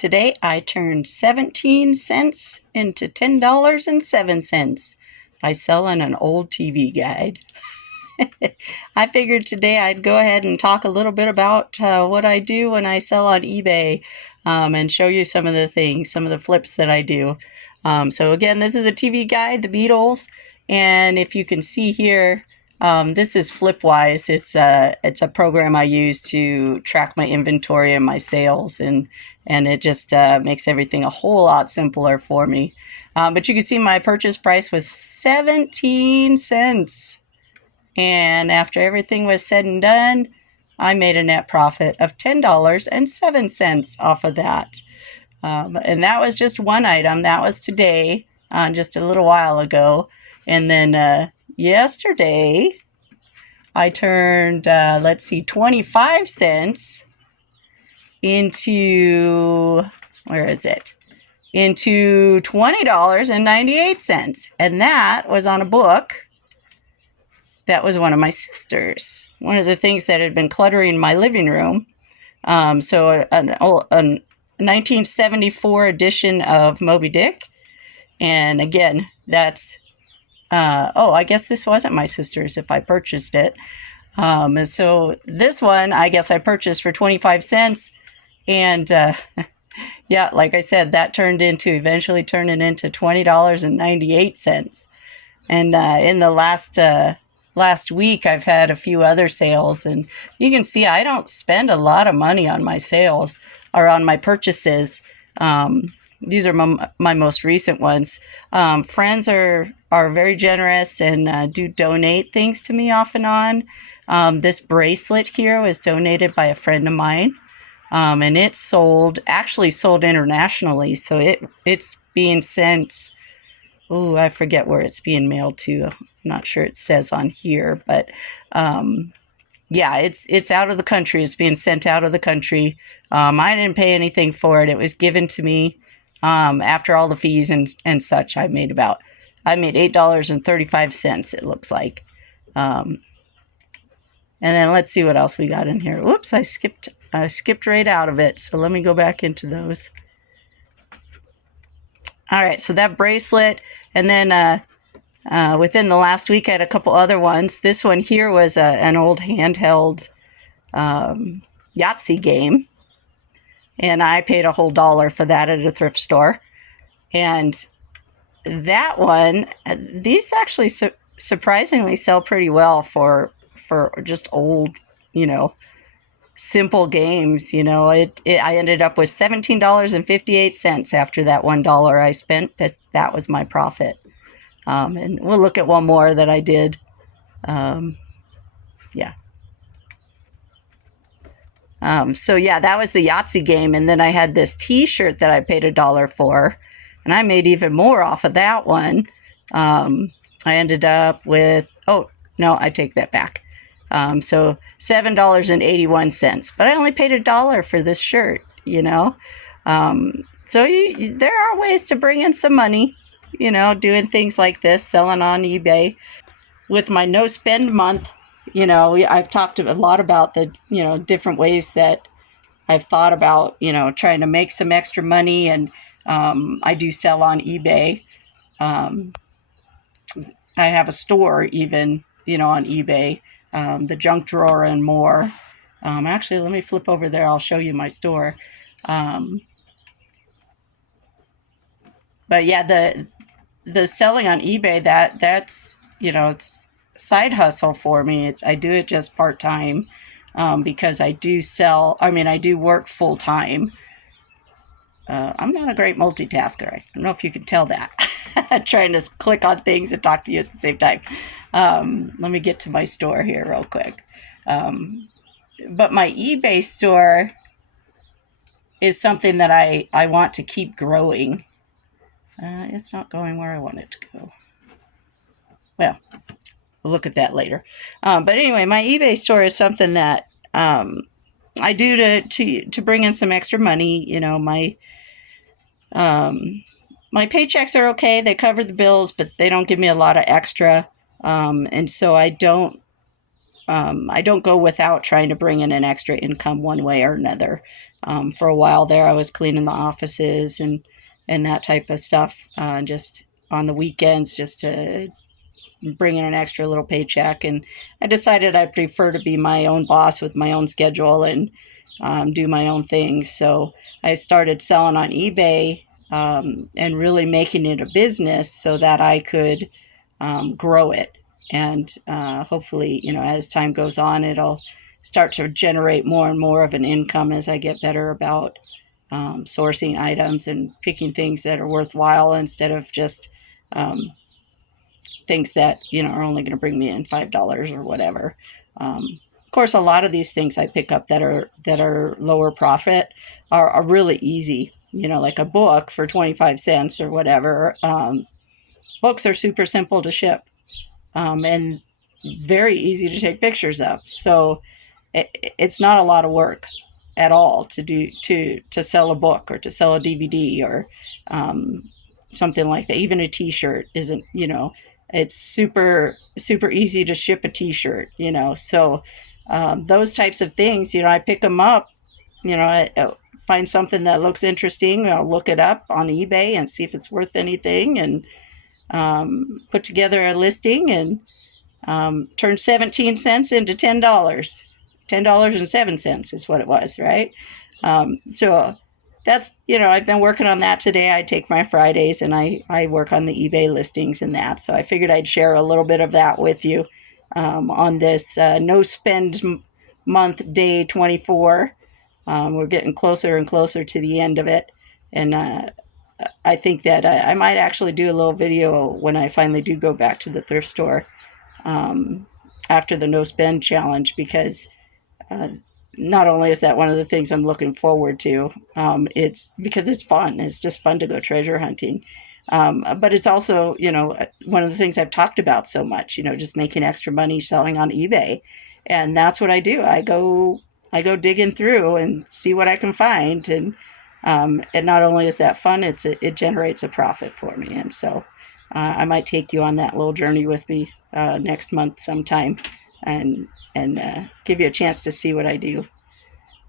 Today I turned 17 cents into $10.07 by selling an old TV guide. I figured today I'd go ahead and talk a little bit about what I do when I sell on eBay, and show you some of the things, some of the flips that I do. So again, this is a TV guide, The Beatles, and if you can see here, this is Flipwise. It's a program I use to track my inventory and my sales, and it just makes everything a whole lot simpler for me. But you can see my purchase price was 17 cents. And after everything was said and done, I made a net profit of $10.07 off of that. And that was just one item. That was today, just a little while ago. And then yesterday, I turned, 25 cents into, where is it? Into $20.98. And that was on a book. That was one of my sisters. One of the things that had been cluttering my living room. So a 1974 edition of Moby Dick. And again, that's, I guess this wasn't my sister's if I purchased it. And so this one, I guess I purchased for 25 cents. And yeah, like I said, that eventually turning into $20.98. And in the last week, I've had a few other sales, and you can see I don't spend a lot of money on my sales or on my purchases. These are my most recent ones. Friends are very generous and do donate things to me off and on. This bracelet here was donated by a friend of mine, and it actually sold internationally. So it's being sent. Oh, I forget where it's being mailed to. I'm not sure it says on here, but yeah, it's out of the country. It's being sent out of the country. I didn't pay anything for it. It was given to me after all the fees and such. I made $8.35. It looks like. And then let's see what else we got in here. Whoops, I skipped right out of it. So let me go back into those. All right, so that bracelet, and then within the last week, I had a couple other ones. This one here was an old handheld Yahtzee game, and I paid a whole $1 for that at a thrift store. And that one, these actually surprisingly sell pretty well for just old, simple games. I ended up with $17.58 after that $1 I spent. That was my profit. And we'll look at one more that I did. Yeah. So yeah, that was the Yahtzee game. And then I had this t-shirt that I paid $1 for, and I made even more off of that one. I ended up with, oh no, I take that back. So $7.81, but I only paid $1 for this shirt, So there are ways to bring in some money, doing things like this, selling on eBay. With my no spend month, I've talked a lot about the, different ways that I've thought about, trying to make some extra money. And I do sell on eBay. I have a store even, on eBay. The junk drawer and more. Actually, let me flip over there. I'll show you my store. But yeah, the selling on eBay, that's, it's side hustle for me. I do it just part-time, because I do work full-time. I'm not a great multitasker. I don't know if you can tell that. Trying to click on things and talk to you at the same time. Let me get to my store here real quick. But my eBay store is something that I want to keep growing. It's not going where I want it to go. Well, we'll look at that later. But anyway, my eBay store is something that I do to bring in some extra money. My paychecks are okay. They cover the bills, but they don't give me a lot of extra. And so I don't go without trying to bring in an extra income one way or another. For a while there, I was cleaning the offices and that type of stuff, just on the weekends, just to bring in an extra little paycheck. And I decided I prefer to be my own boss with my own schedule and do my own things. So I started selling on eBay, and really making it a business so that I could grow it. And hopefully, as time goes on, it'll start to generate more and more of an income as I get better about sourcing items and picking things that are worthwhile instead of just things that are only going to bring me in $5 or whatever. Of course, a lot of these things I pick up that are lower profit are really easy. Like a book for 25 cents or whatever. Books are super simple to ship, and very easy to take pictures of. So it's not a lot of work at all to sell a book or to sell a DVD or something like that. Even a T-shirt isn't. It's super super easy to ship a T-shirt. So those types of things. I pick them up. I find something that looks interesting. I'll look it up on eBay and see if it's worth anything, and put together a listing and turn 17 cents into $10. $10.07 is what it was, right? So that's, I've been working on that today. I take my Fridays and I work on the eBay listings and that. So I figured I'd share a little bit of that with you on this no spend month, day 24. We're getting closer and closer to the end of it. And I think that I might actually do a little video when I finally do go back to the thrift store after the no spend challenge, because not only is that one of the things I'm looking forward to, it's because it's fun. It's just fun to go treasure hunting. But it's also, one of the things I've talked about so much, just making extra money selling on eBay. And that's what I do. I go digging through and see what I can find. And not only is that fun, it generates a profit for me. And so I might take you on that little journey with me next month sometime, and give you a chance to see what I do.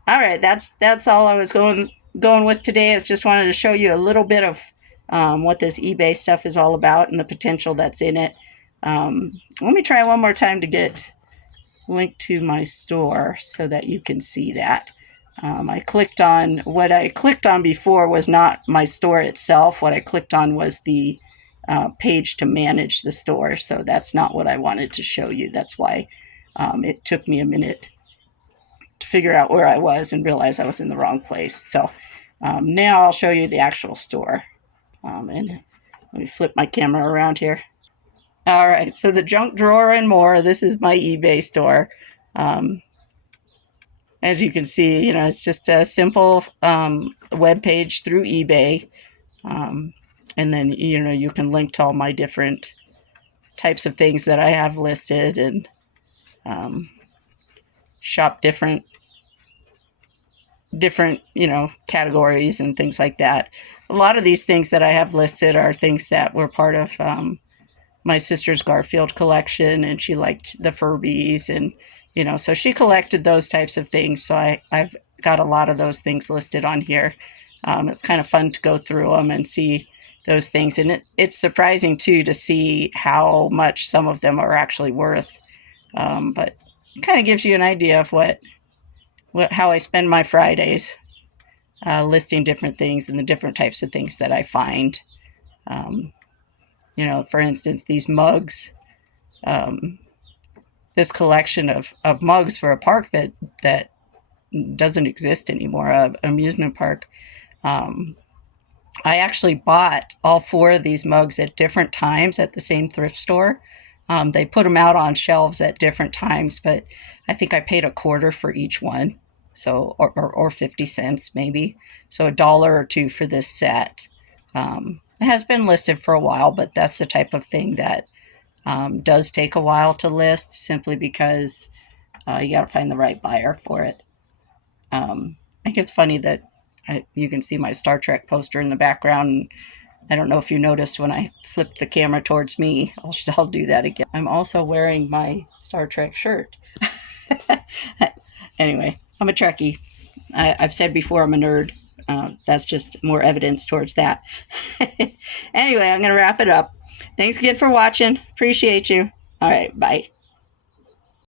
All right, that's all I was going with today. Is just wanted to show you a little bit of what this eBay stuff is all about and the potential that's in it. Let me try one more time to get linked to my store so that you can see that. What I clicked on before was not my store itself. What I clicked on was the page to manage the store. So that's not what I wanted to show you. That's why it took me a minute to figure out where I was and realize I was in the wrong place. So now I'll show you the actual store. And let me flip my camera around here. All right, so the junk drawer and more. This is my eBay store. As you can see, it's just a simple web page through eBay. And then, you can link to all my different types of things that I have listed, and shop different, categories and things like that. A lot of these things that I have listed are things that were part of my sister's Garfield collection, and she liked the Furbies, and so she collected those types of things. So I've got a lot of those things listed on here. It's kind of fun to go through them and see those things, and it's surprising too to see how much some of them are actually worth. But it kind of gives you an idea of how I spend my Fridays, listing different things and the different types of things that I find. For instance, these mugs, this collection of mugs for a park that doesn't exist anymore, an amusement park. I actually bought all 4 of these mugs at different times at the same thrift store. They put them out on shelves at different times, but I think I paid $0.25 for each one. So, or 50 cents maybe. So $1 or $2 for this set. It has been listed for a while, but that's the type of thing that does take a while to list, simply because you got to find the right buyer for it. I think it's funny that you can see my Star Trek poster in the background. I don't know if you noticed when I flipped the camera towards me. I'll do that again. I'm also wearing my Star Trek shirt. Anyway, I'm a Trekkie. I've said before I'm a nerd. That's just more evidence towards that. Anyway, I'm going to wrap it up. Thanks again for watching. Appreciate you. All right, bye.